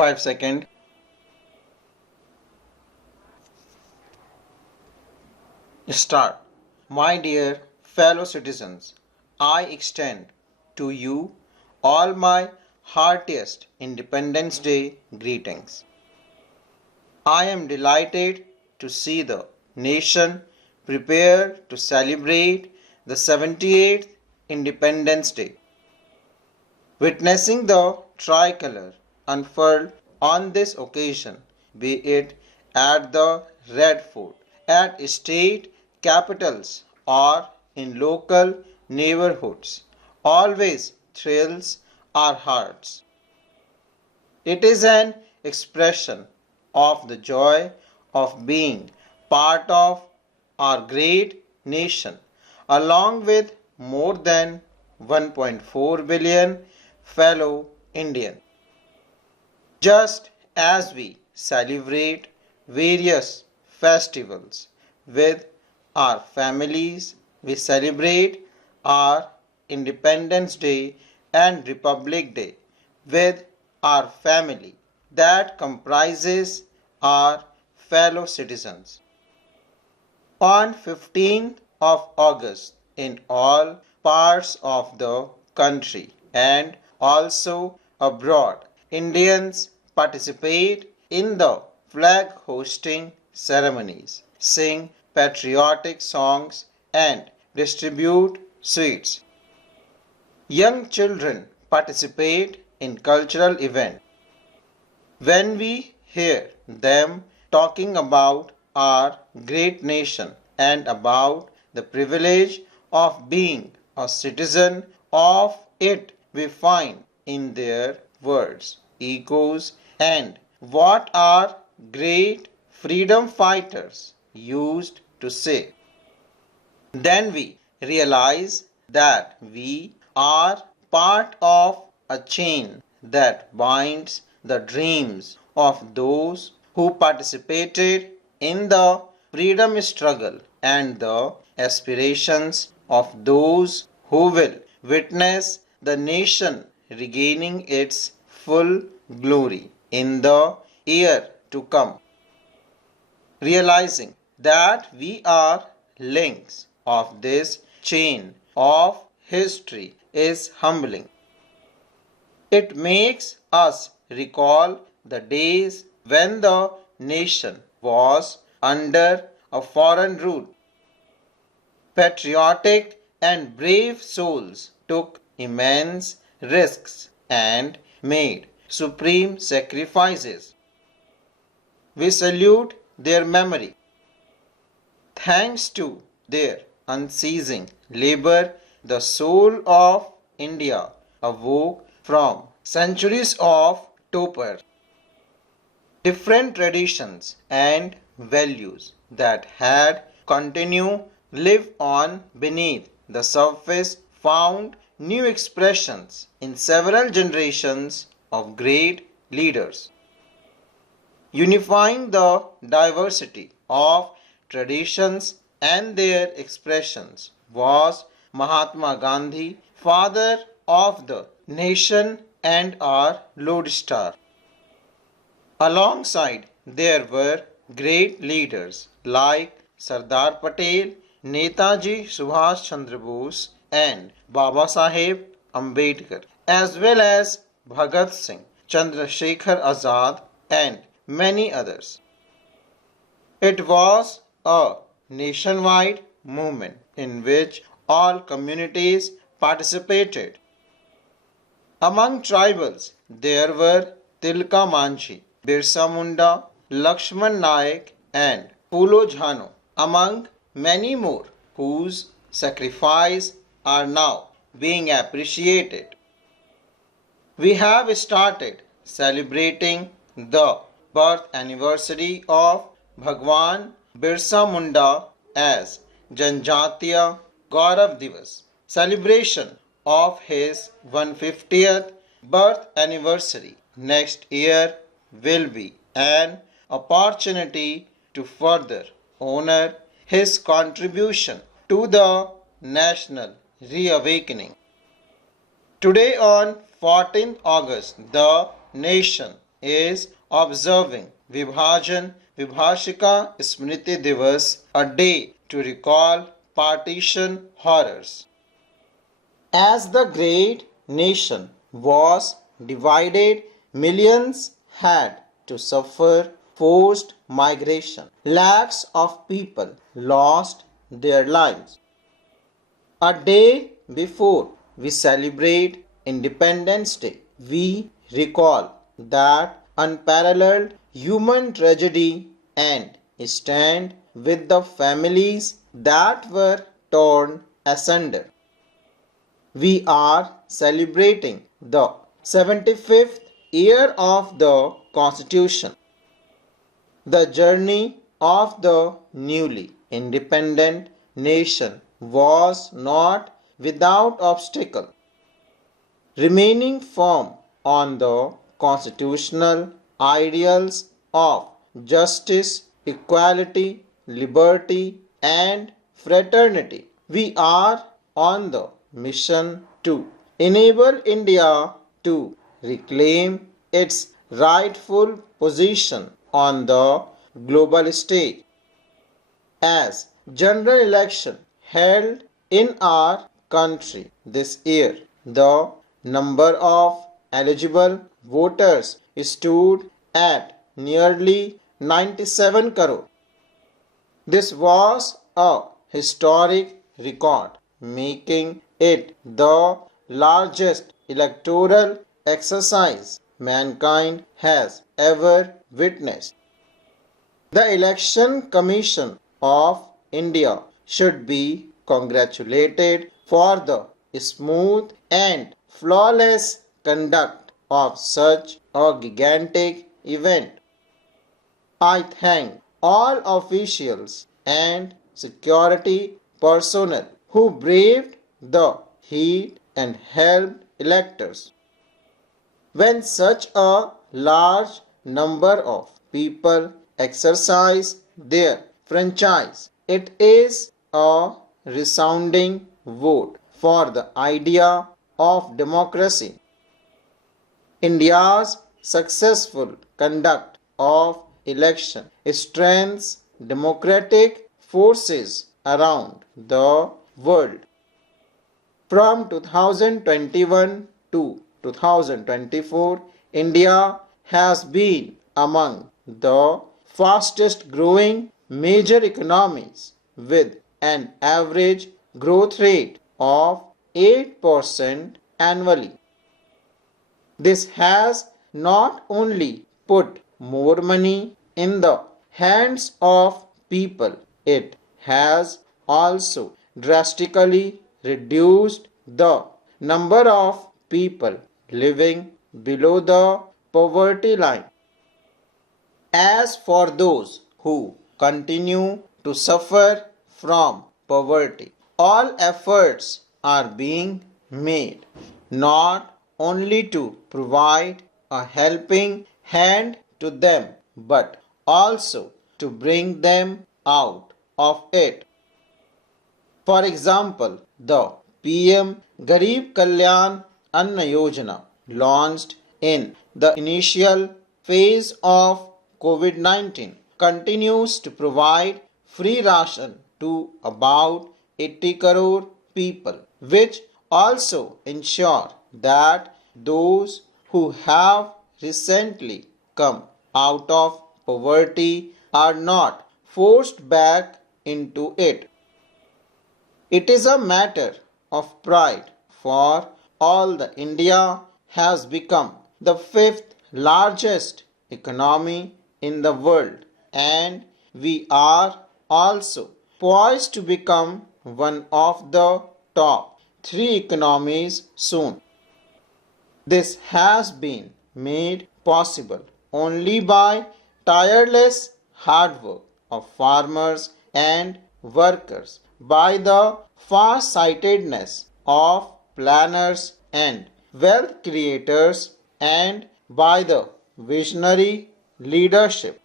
5 seconds. Start. My dear fellow citizens, I extend to you all my heartiest Independence Day greetings. I am delighted to see the nation prepare to celebrate the 78th Independence Day. Witnessing the tricolor unfurled on this occasion, be it at the Red Fort, at state capitals, or in local neighborhoods, always thrills our hearts. It is an expression of the joy of being part of our great nation, along with more than 1.4 billion fellow Indians. Just as we celebrate various festivals with our families, we celebrate our Independence Day and Republic Day with our family that comprises our fellow citizens. On 15th of August in all parts of the country and also abroad, Indians participate in the flag hosting ceremonies, sing patriotic songs, and distribute sweets. Young children participate in cultural events. When we hear them talking about our great nation and about the privilege of being a citizen of it, we find in their words echoes and what our great freedom fighters used to say. Then we realize that we are part of a chain that binds the dreams of those who participated in the freedom struggle and the aspirations of those who will witness the nation regaining its full glory in the year to come. Realizing that we are links of this chain of history is humbling. It makes us recall the days when the nation was under a foreign rule. Patriotic and brave souls took immense risks and made supreme sacrifices. We salute their memory. Thanks to their unceasing labor, the soul of India awoke from centuries of torpor. Different traditions and values that had continued live on beneath the surface found new expressions in several generations of great leaders. Unifying the diversity of traditions and their expressions was Mahatma Gandhi, father of the nation and our lodestar. Alongside there were great leaders like Sardar Patel, Netaji Subhash Chandra Bose and Baba Saheb Ambedkar, as well as Bhagat Singh, Chandrasekhar Azad and many others. It was a nationwide movement in which all communities participated. Among tribals, there were Tilka Manjhi, Birsa Munda, Lakshman Naik and Pulo Jhano, among many more whose sacrifice are now being appreciated. We have started celebrating the birth anniversary of Bhagwan Birsa Munda as Janjatiya Gaurav Divas. Celebration of his 150th birth anniversary next year will be an opportunity to further honor his contribution to the national reawakening. Today on 14th August, the nation is observing Vibhajan Vibhashika Smriti Divas, a day to recall partition horrors. As the great nation was divided, millions had to suffer forced migration. Lakhs of people lost their lives. A day before we celebrate Independence Day, we recall that unparalleled human tragedy and stand with the families that were torn asunder. We are celebrating the 75th year of the Constitution. The journey of the newly independent nation was not without obstacle. Remaining firm on the constitutional ideals of justice, equality, liberty, and fraternity, we are on the mission to enable India to reclaim its rightful position on the global stage. As general election held in our country this year, the number of eligible voters stood at nearly 97 crore. This was a historic record, making it the largest electoral exercise mankind has ever witnessed. The Election Commission of India should be congratulated for the smooth and flawless conduct of such a gigantic event. I thank all officials and security personnel who braved the heat and helped electors. When such a large number of people exercise their franchise, it is a resounding vote for the idea of democracy. India's successful conduct of election strengthens democratic forces around the world. From 2021 to 2024, India has been among the fastest growing major economies with an average growth rate of 8% annually. This has not only put more money in the hands of people, it has also drastically reduced the number of people living below the poverty line. As for those who continue to suffer from poverty, all efforts are being made not only to provide a helping hand to them but also to bring them out of it. For example, the PM Garib Kalyan Anna Yojana, launched in the initial phase of COVID-19, continues to provide free ration to about 80 crore people, which also ensure that those who have recently come out of poverty are not forced back into it. It is a matter of pride for all that India has become the fifth largest economy in the world, and we are also poised to become one of the top three economies soon. This has been made possible only by tireless hard work of farmers and workers, by the far-sightedness of planners and wealth creators, and by the visionary leadership.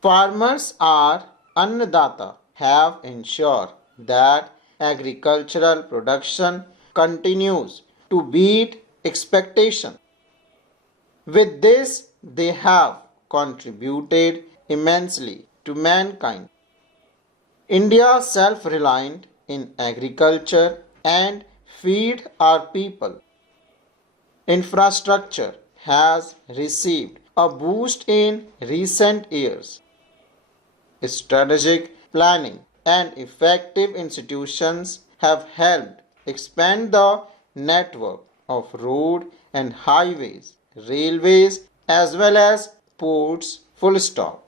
Farmers are Annadata have ensured that agricultural production continues to beat expectation. With this, they have contributed immensely to mankind. India self-reliant in agriculture and feed our people. Infrastructure has received a boost in recent years. Strategic planning and effective institutions have helped expand the network of road and highways, railways, as well as ports. Full stop.